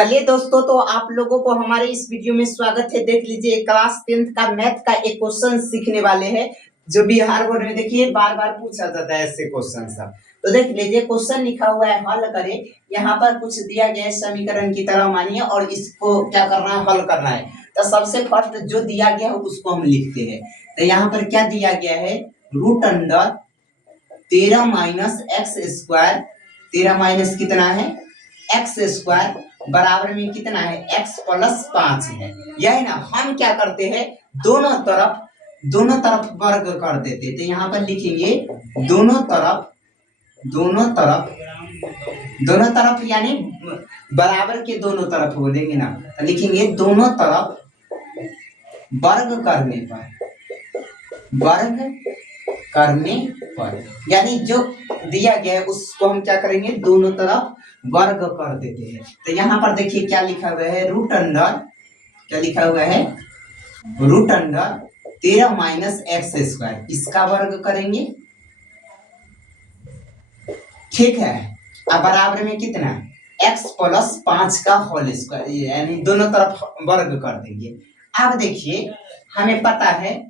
चलिए दोस्तों, तो आप लोगों को हमारे इस वीडियो में स्वागत है। देख लीजिए, क्लास 10th का मैथ का एक क्वेश्चन सीखने वाले हैं जो बिहार बोर्ड में देखिए बार बार पूछा जाता है ऐसे क्वेश्चन सब। तो देख लीजिए, क्वेश्चन लिखा हुआ है हल करें। यहाँ पर कुछ दिया गया है समीकरण की तरह मानिए, और इसको क्या करना है, हल करना है। तो सबसे फर्स्ट जो दिया गया है उसको हम लिखते हैं। तो यहाँ पर क्या दिया गया है, root under 13 minus x square. 13 minus कितना है, एक्स स्क्वायर बराबर में कितना है, x प्लस 5 है। यह है ना। हम क्या करते हैं, दोनों तरफ वर्ग कर देते। तो यहाँ पर लिखेंगे दोनों तरफ यानी बराबर के दोनों तरफ बोलेंगे ना, तो लिखेंगे दोनों तरफ वर्ग करने पर यानी जो दिया गया है उसको हम क्या करेंगे, दोनों तरफ वर्ग कर देते हैं। तो यहाँ पर देखिए क्या लिखा हुआ है, root under 13 minus x square, इसका वर्ग करेंगे, ठीक है। अब बराबर में कितना, x प्लस 5 का होल स्क्वायर, यानी दोनों तरफ वर्ग कर देंगे। अब देखिए, हमें पता है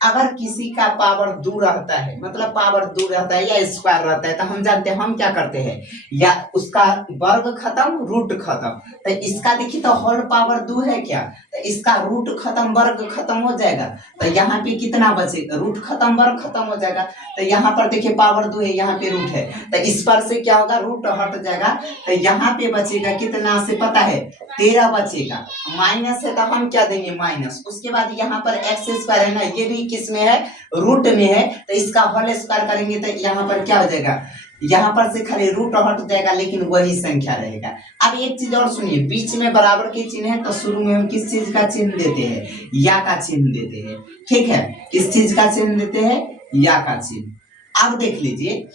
अगर किसी का पावर दूर रहता है, मतलब पावर दूर रहता है या स्क्वायर रहता है, तो हम जानते हैं हम क्या करते हैं, या उसका वर्ग खत्म रूट खत्म। तो इसका देखिए तो होल पावर 2 है क्या, तो इसका रूट खत्म वर्ग खत्म हो जाएगा। तो यहाँ पे कितना बचेगा, रूट खत्म वर्ग खत्म हो जाएगा। तो यहाँ पर देखिए पावर 2 है, यहाँ पे रूट है, तो इस पर से क्या होगा, रूट हट जाएगा। तो यहाँ पे बचेगा कितना से पता है, 13 बचेगा। माइनस है तो हम क्या देंगे, माइनस। उसके बाद यहाँ पर एक्स स्क्वायर है ना, ये भी किस में है, रूट में है, तो इसका होल स्क्वायर करेंगे तो यहाँ पर क्या हो जाएगा, यहाँ पर से खाली रूट हट जाएगा, लेकिन वही संख्या रहेगा। अब एक चीज और सुनिए, बीच में बराबर के चिन्ह है तो शुरू में हम किस चीज का चिन्ह देते हैं, या का चिन्ह देते हैं, ठीक है। किस चीज का चिन्ह देते हैं, या का चिन्ह। अब देख लीजिए,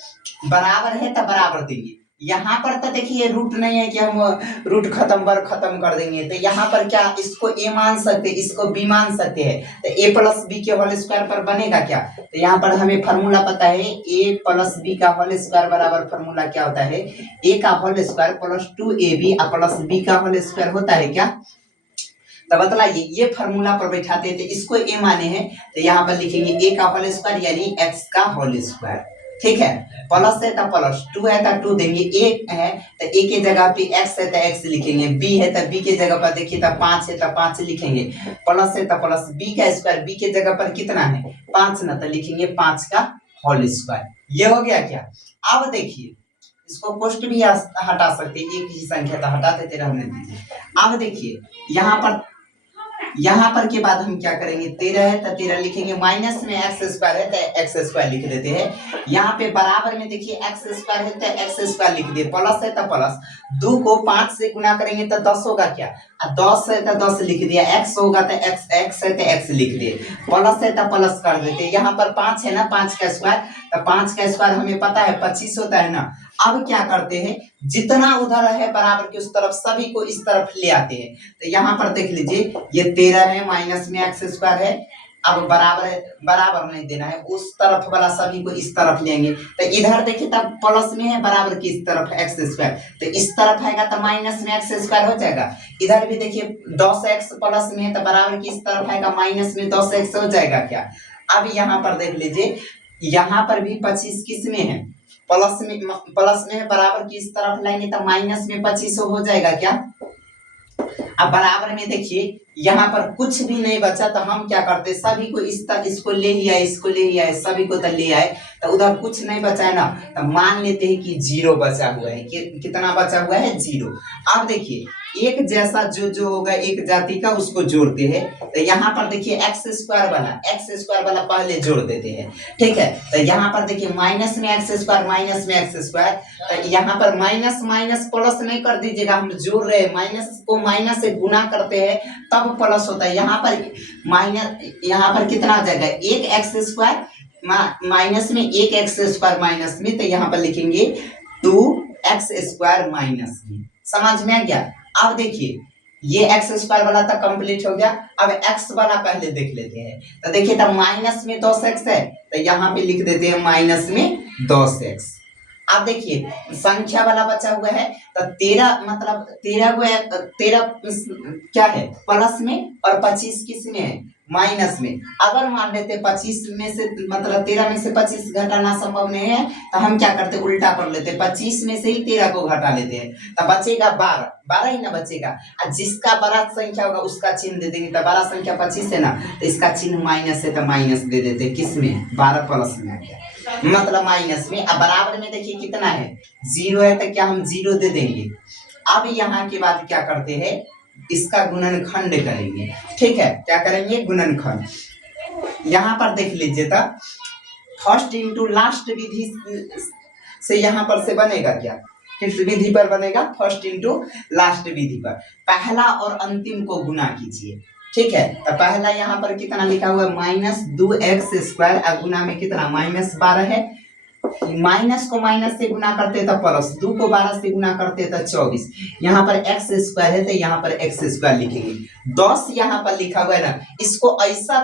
बराबर है तो बराबर देंगे। यहाँ पर तो देखिए रूट नहीं है कि हम रूट खत्म वर्ग खत्म कर देंगे। तो यहाँ पर क्या, इसको a मान सकते हैं, इसको b मान सकते हैं। तो a प्लस बी के होल स्क्वायर पर बनेगा क्या, तो यहाँ पर हमें फॉर्मूला पता है, a प्लस बी का होल स्क्वायर बराबर फॉर्मूला क्या होता है, a का whole square plus 2ab plus b का होल स्क्वायर होता है क्या। तो बतलाइए, ये फॉर्मूला पर बैठाते हैं तो इसको a माने हैं, तो यहाँ पर लिखेंगे a का होल स्क्वायर यानी x का होल स्क्वायर, ठीक है। प्लस है तो प्लस, 2 है तो 2 देंगे, a है तो a के जगह पे x है तो x लिखेंगे, b है तो b के जगह पर देखिए तो 5 है तो 5 लिखेंगे, प्लस है तो प्लस, b का स्क्वायर b के जगह पर कितना है 5 ना, तो लिखेंगे 5 का होल स्क्वायर। ये हो गया क्या। अब देखिए, इसको कोष्ट भी हटा सकते, एक ही संख्या तो हटा देते, रहने दीजिए। अब देखिए यहाँ पर के बाद हम क्या करेंगे, 13 है तो 13 लिखेंगे, माइनस में एक्स स्क्वायर है तो एक्स स्क्वायर लिख देते हैं। यहाँ पे बराबर में देखिए एक्स स्क्वायर है तो एक्स स्क्वायर लिख दिए, प्लस है तो प्लस, 2 को 5 से गुना करेंगे तो 10 होगा क्या, 10 है तो 10 लिख दिया, x होगा तो x है तो x लिख दिए, प्लस है तो प्लस कर देते। यहाँ पर 5 है ना, 5 का स्क्वायर, तो 5 का स्क्वायर हमें पता है 25 होता है ना। अब क्या करते हैं, जितना उधर है बराबर के उस तरफ सभी को इस तरफ ले आते हैं। तो यहाँ पर देख लीजिए, ये 13 है, माइनस में एक्स स्क्वायर है, अब बराबर है, बराबर नहीं देना है, उस तरफ वाला सभी को इस तरफ लेंगे। तो इधर देखिए तब प्लस में है, बराबर की इस तरफ एक्स स्क्वायर, तो इस तरफ आएगा तो माइनस में एक्स स्क्वायर हो जाएगा। इधर भी देखिए 10x प्लस में है तो बराबर की इस तरफ आएगा, माइनस में 10x हो जाएगा क्या। अब यहाँ पर देख लीजिए, यहाँ पर भी 25 किस में है, प्लस में है, बराबर की इस तरफ लाएंगे तो माइनस में 25 हो जाएगा क्या। अब बराबर में देखिए, यहाँ पर कुछ भी नहीं बचा तो हम क्या करते, सभी को इसको ले लिया, इसको ले लिया, सभी को तो ले आए, तो उधर कुछ नहीं बचा है ना, तो मान लेते हैं कि 0 बचा हुआ है। कितना बचा हुआ है, 0। अब देखिए, एक जैसा जो होगा एक जाति का उसको जोड़ते हैं। तो यहाँ पर देखिए एक्स स्क्वायर वाला पहले जोड़ देते हैं, ठीक है। तो यहाँ पर देखिए माइनस में एक्स स्क्वायर, माइनस में एक्स स्क्वायर, तो यहाँ पर माइनस माइनस प्लस नहीं कर दीजिएगा, हम जोड़ रहे हैं, माइनस को माइनस से गुना करते हैं तब प्लस होता है। यहाँ पर माइनस, यहाँ पर कितना आ जाएगा, 1x स्क्वायर माइनस में 1x स्क्वायर माइनस में, तो यहाँ पर लिखेंगे 2x स्क्वायर माइनस में। समझ में आ गया। अब देखिए, ये एक्स स्क्वायर वाला तक कंप्लीट हो गया। अब एक्स वाला पहले देख लेते हैं। तो देखिए, तब माइनस में 10x है, तो यहाँ पे लिख देते हैं माइनस में 10x, आप देखिए संख्या वाला बचा हुआ है तो 13 मतलब 13 क्या है प्लस में और 25 किस में है माइनस में। अगर मान लेते 25 में से मतलब 13 में से 25 घटाना संभव नहीं है तो हम क्या करते उल्टा कर लेते 25 में से ही 13 को घटा लेते हैं तो बचेगा 12 12 ही ना बचेगा। और जिसका बड़ा संख्या होगा उसका चिन्ह दे देंगे तो बड़ा संख्या 25 है ना तो इसका चिन्ह माइनस है तो माइनस दे देते किस में 12 प्लस में आ गया मतलब माइनस में। अब बराबर में देखिए कितना है 0 है तो क्या हम 0 दे देंगे। अब यहाँ के बाद क्या करते हैं इसका गुणनखंड करेंगे। ठीक है क्या करेंगे गुणनखंड। यहाँ पर देख लीजिए तो फर्स्ट इंटू लास्ट विधि से यहाँ पर से बनेगा क्या किस विधि पर बनेगा फर्स्ट इंटू लास्ट विधि पर पहला और अंतिम को गुना कीजिए। ठीक है तो पहला यहाँ पर कितना लिखा हुआ है -2x² और गुना में कितना -12 है। माइनस को माइनस से गुना करते तो प्लस 2 को 12 से गुना करते तो 24। यहाँ पर x² है तो यहाँ पर x² लिखेंगे। 10 यहाँ पर लिखा हुआ है ना इसको ऐसा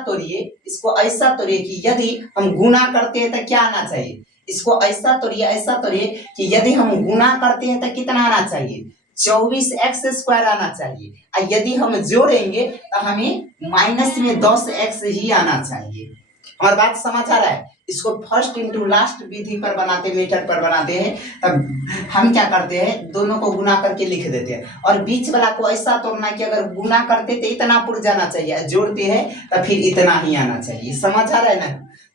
तोड़िए कि यदि हम गुना करते हैं तो क्या आना चाहिए। इसको ऐसा तोड़िए कि यदि हम गुना करते हैं तो कितना आना चाहिए 24x² आना चाहिए। और यदि हम जोड़ेंगे तो हमें माइनस में 10x ही आना चाहिए। हमारी बात समझ आ रहा है। इसको फर्स्ट इंटू लास्ट विधि पर बनाते मेथड पर बनाते हैं तब हम क्या करते हैं दोनों को गुना करके लिख देते हैं और बीच वाला को ऐसा तोड़ना कि अगर गुना करते तो इतना पुर जाना चाहिए जोड़ते हैं तो फिर इतना ही आना चाहिए। समझ आ रहा है ना।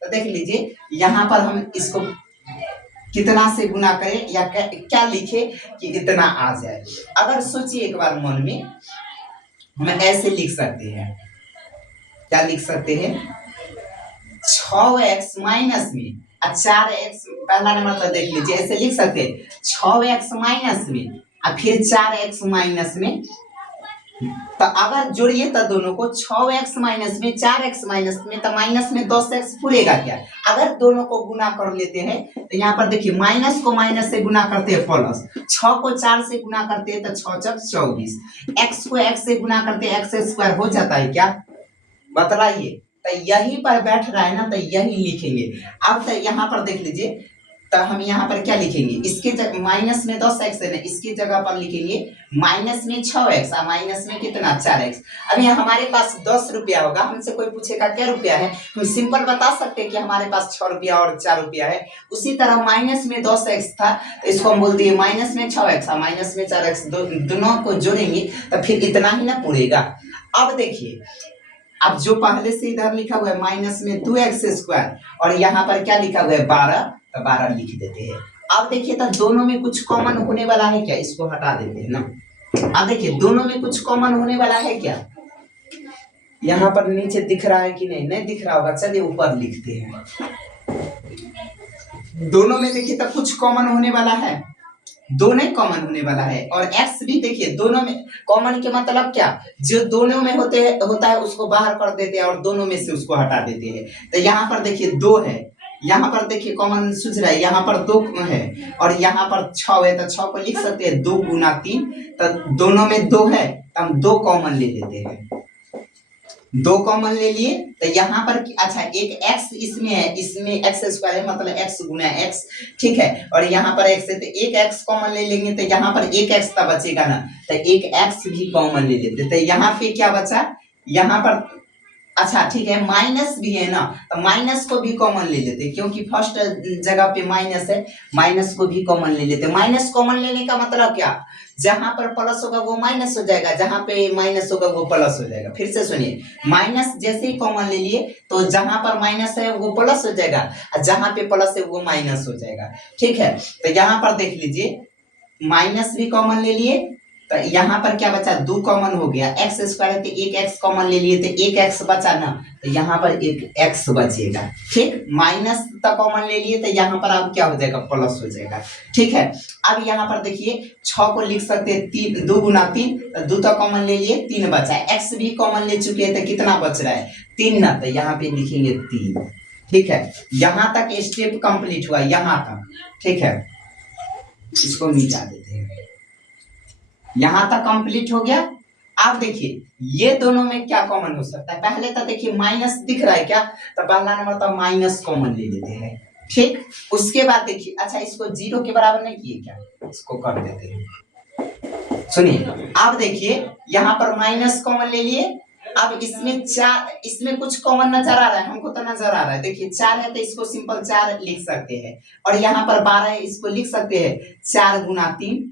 तो देख लीजिए यहाँ पर हम इसको कितना से गुना करें या क्या लिखे कि इतना आ जाए। अगर सोचिए एक बार मन में हम ऐसे लिख सकते हैं क्या लिख सकते हैं 6x माइनस में 4x पहला नंबर तो देख लीजिए ऐसे लिख सकते हैं 6x माइनस में और फिर 4x माइनस में। तो अगर जोड़िए तो दोनों को 6x माइनस में 4x माइनस में तो माइनस में 10x पूरेगा क्या। अगर दोनों को गुना कर लेते हैं तो यहाँ पर देखिए माइनस को माइनस से गुना करते हैं प्लस 6 को 4 से गुना करते हैं तो 6 × 24 x को x से गुना करते हैं x² हो जाता है क्या बतलाइए। तो यही पर बैठ रहा है ना तो यही लिखेंगे। अब तो यहाँ पर देख लीजिए तो हम यहाँ पर क्या लिखेंगे इसके जगह माइनस में 10x है ना इसकी जगह पर लिखेंगे माइनस में 6x और माइनस में कितना 4x। अभी हमारे पास 10 रुपया होगा हमसे कोई पूछेगा क्या रुपया है हम सिंपल बता सकते हैं कि हमारे पास 6 रुपया और 4 रुपया है। उसी तरह माइनस में 10x था तो इसको हम बोल दिए माइनस में 6x और माइनस में 4x दोनों को जोड़ेंगे तो फिर इतना ही ना पूरेगा। अब देखिए अब जो पहले से इधर लिखा हुआ है माइनस में 2x² और यहाँ पर क्या लिखा हुआ है 12 तो 12 लिख देते हैं। अब देखिए तो दोनों में कुछ कॉमन होने वाला है क्या इसको हटा देते हैं ना। अब देखिए दोनों में कुछ कॉमन होने वाला है क्या यहाँ पर नीचे दिख रहा है कि नहीं दिख रहा होगा चलिए ऊपर लिखते हैं। दोनों में देखिए तो कुछ कॉमन होने वाला है दोनों कॉमन होने वाला है और x भी देखिए दोनों में कॉमन के मतलब क्या जो दोनों में होता है उसको बाहर कर देते हैं और दोनों में से उसको हटा देते हैं। तो यहाँ पर देखिए 2 है यहाँ पर देखिए कॉमन सूझ रहा है यहाँ पर 2 है और यहाँ पर 6 है तो 6 को लिख सकते हैं 2 × 3 तो दोनों में 2 है तो हम 2 कॉमन ले लेते हैं 2 कॉमन ले लिए तो यहाँ पर अच्छा एक x इसमें है इसमें x² है मतलब x × x ठीक है और यहाँ पर x है तो एक x कॉमन ले लेंगे तो यहाँ पर एक x तो बचेगा ना तो एक x भी कॉमन ले लेते तो यहाँ पे क्या बचा यहाँ पर अच्छा ठीक है माइनस भी है ना तो माइनस को भी कॉमन ले लेते क्योंकि फर्स्ट जगह पे माइनस है माइनस को भी कॉमन ले लेते। माइनस कॉमन लेने का मतलब क्या जहां पर प्लस होगा वो माइनस हो जाएगा जहां पे माइनस होगा वो प्लस हो जाएगा। फिर से सुनिए माइनस जैसे ही कॉमन ले लिए तो जहां पर माइनस है वो प्लस हो जाएगा और जहां पे प्लस है वो माइनस हो जाएगा। ठीक है तो यहाँ पर देख लीजिए माइनस भी कॉमन ले लिए तो यहाँ पर क्या बचा 2 कॉमन हो गया x² है तो एक x कॉमन ले लिए तो एक x बचा ना तो यहाँ पर एक x बचेगा। ठीक माइनस तो कॉमन ले लिए तो यहाँ पर अब क्या हो जाएगा प्लस हो जाएगा। ठीक है अब यहाँ पर देखिए 6 को लिख सकते हैं 2 × 3 तो 2 तो कॉमन ले लिए 3 बचा है x भी कॉमन ले चुके हैं तो कितना बच रहा है 3 ना तो यहाँ पे लिखेंगे 3। ठीक है यहाँ तक स्टेप कंप्लीट हुआ यहाँ तक। ठीक है इसको मिटा देते हैं यहाँ तक कंप्लीट हो गया। अब देखिए ये दोनों में क्या कॉमन हो सकता है पहले तो देखिए माइनस दिख रहा है क्या तो पहला नंबर तो माइनस कॉमन ले लेते हैं ठीक, उसके बाद देखिए, अच्छा इसको 0 के बराबर नहीं किए क्या, इसको कर देते हैं। सुनिए, अब देखिए यहाँ पर माइनस कॉमन ले लिए। अब इसमें 4, इसमें कुछ कॉमन नजर आ रहा है, हमको तो नजर आ रहा है। देखिए 4 है तो इसको सिंपल 4 लिख सकते हैं, और यहाँ पर 12 है, इसको लिख सकते हैं 4 गुना 3।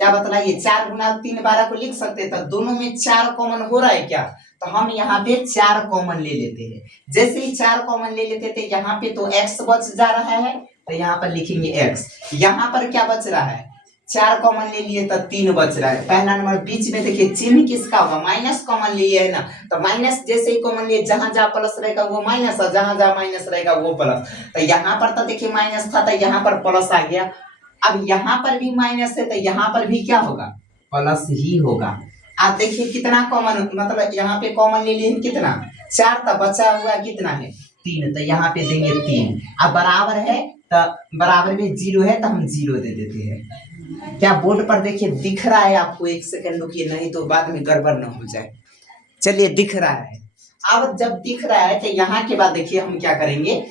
क्या बतलाइए, 4 गुना 3 12 को लिख सकते हैं। तो दोनों में 4 कॉमन हो रहा है क्या, तो हम यहाँ पे 4 कॉमन ले लेते हैं। जैसे ही 4 कॉमन ले लेते थे, यहाँ पे तो x बच जा रहा है, तो यहाँ पर लिखेंगे x। यहाँ पर क्या बच रहा है, 4 कॉमन ले लिए तो 3 बच रहा है। पहला नंबर बीच में देखिए चिन्ह किसका होगा, माइनस कॉमन लिए है ना, तो माइनस जैसे ही कॉमन लिए, जहां जहां प्लस रहेगा वो माइनस, और जहां जहां माइनस रहेगा वो प्लस। तो यहाँ पर तो देखिए माइनस था, तो यहाँ पर प्लस आ गया। अब यहाँ पर भी माइनस है, तो यहाँ पर भी क्या होगा, प्लस ही होगा। आप देखिए कितना कॉमन, मतलब यहाँ पे कॉमन ले लिए कितना, 4, तो बचा हुआ कितना है 3, तो यहाँ पे देंगे 3। अब बराबर है, तो बराबर में 0 है, तो हम 0 दे देते हैं। क्या बोर्ड पर देखिए दिख रहा है आपको, एक सेकंड रुकिए, नहीं तो बाद में गड़बड़ न हो जाए। चलिए दिख रहा है। अब जब दिख रहा है, तो यहाँ के बाद देखिए हम क्या करेंगे,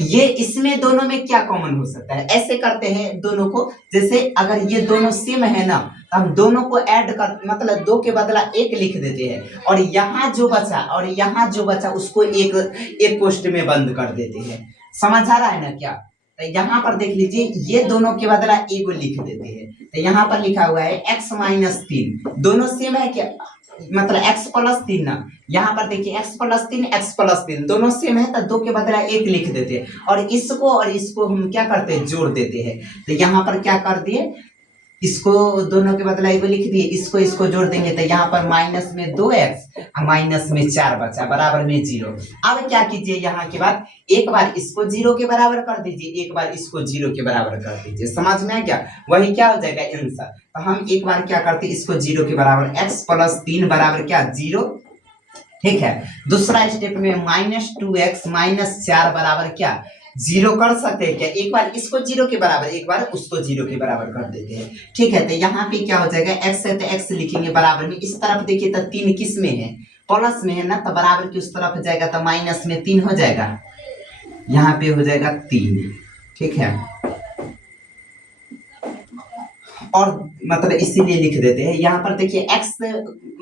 ये इसमें दोनों में क्या कॉमन हो सकता है, ऐसे करते हैं दोनों को। जैसे अगर ये दोनों सेम है ना, तो हम दोनों को ऐड कर, मतलब 2 के बदला 1 लिख देते हैं, और यहाँ जो बचा और यहाँ जो बचा उसको एक कोष्ठ में बंद कर देते हैं। समझ आ रहा है ना क्या, तो यहाँ पर देख लीजिए, ये दोनों के बदला 1 लिख देते हैं। तो यहाँ पर लिखा हुआ है x माइनस 3, दोनों सेम है क्या, मतलब x प्लस 3 ना, यहाँ पर देखिए x प्लस 3 x प्लस 3 दोनों सेम है, तो 2 के बदला 1 लिख देते हैं, और इसको हम क्या करते हैं, जोड़ देते हैं। तो यहाँ पर क्या कर दिए, इसको दोनों के बदला 1 लिख दिए, इसको जोड़ देंगे, तो यहाँ पर माइनस में 2x और माइनस में 4 बचा, बराबर में 0। अब क्या कीजिए, यहाँ के बाद एक बार इसको 0 के बराबर कर दीजिए, एक बार इसको 0 के बराबर कर दीजिए। समझ में है क्या, वही क्या हो जाएगा आंसर। तो हम एक बार क्या करते हैं, इसको 0 के बराबर, x प्लस 3 बराबर क्या 0। ठीक है, दूसरा स्टेप में -2x माइनस 4 बराबर क्या 0 कर सकते हैं क्या, एक बार इसको 0 के बराबर, एक बार उसको 0 के बराबर कर देते हैं। ठीक है, तो यहाँ पे क्या हो जाएगा, x है तो x लिखेंगे बराबर में, इस तरफ देखिए तो 3 किस में है, प्लस में है ना, तो बराबर की उस तरफ जाएगा, तो माइनस में 3 हो जाएगा, यहाँ पे हो जाएगा 3। ठीक है, और मतलब इसीलिए लिख देते हैं। यहाँ पर देखिए x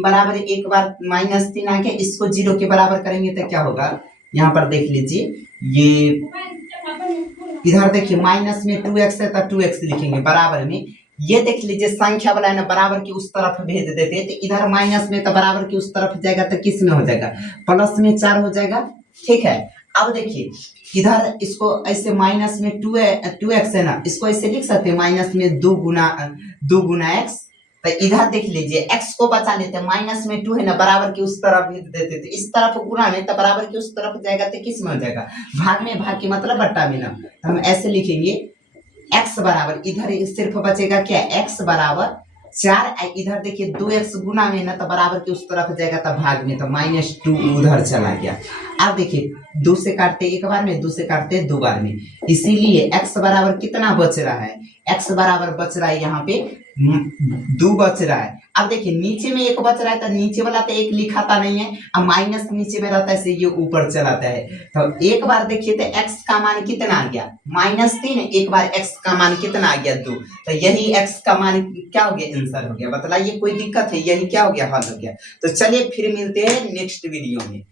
बराबर एक बार -3 आ गया, इसको 0 के बराबर करेंगे तो क्या होगा, यहाँ पर देख लीजिए, ये इधर देखिए माइनस में 2x है तो 2x लिखेंगे बराबर में, ये देख लीजिए संख्या वाला है ना, बराबर की उस तरफ भेज देते हैं, तो इधर माइनस में तो बराबर की उस तरफ जाएगा, तो किस में हो जाएगा, प्लस में 4 हो जाएगा। ठीक है, अब देखिए इधर इसको ऐसे माइनस में 2x है ना, इसको ऐसे लिख सकते हैं माइनस में 2 गुना x। तो इधर देख लीजिए x को बचा लेते हैं, माइनस में 2 है ना, बराबर की उस तरफ भेज देते थे, इस तरफ गुना में, तो बराबर की उस तरफ जाएगा, तो किस में हो जाएगा, भाग में, भाग के मतलब बट्टा में ना। तो हम ऐसे लिखेंगे x बराबर, इधर सिर्फ बचेगा क्या, x बराबर 4, इधर देखिए 2x गुना में ना, तो बराबर की उस तरफ जाएगा, तो भाग में, तो -2 उधर चला गया। अब देखिए 2 से काटते एक बार में, 2 से काटते 2 बार में, इसीलिए x बराबर कितना बच रहा है, x बराबर बच रहा है यहाँ पे 2 बच रहा है। अब देखिए नीचे में 1 बच रहा है, तो नीचे वाला तो 1 लिखाता नहीं है, अब माइनस नीचे में रहता है, से ये ऊपर चलाता है। तो एक बार देखिए तो x का मान कितना आ गया, -3, एक बार x का मान कितना आ गया 2, तो यही x का मान क्या हो गया, आंसर हो गया। बताइए कोई दिक्कत है, यही क्या हो गया, हल हो गया। तो चलिए फिर मिलते हैं नेक्स्ट वीडियो में।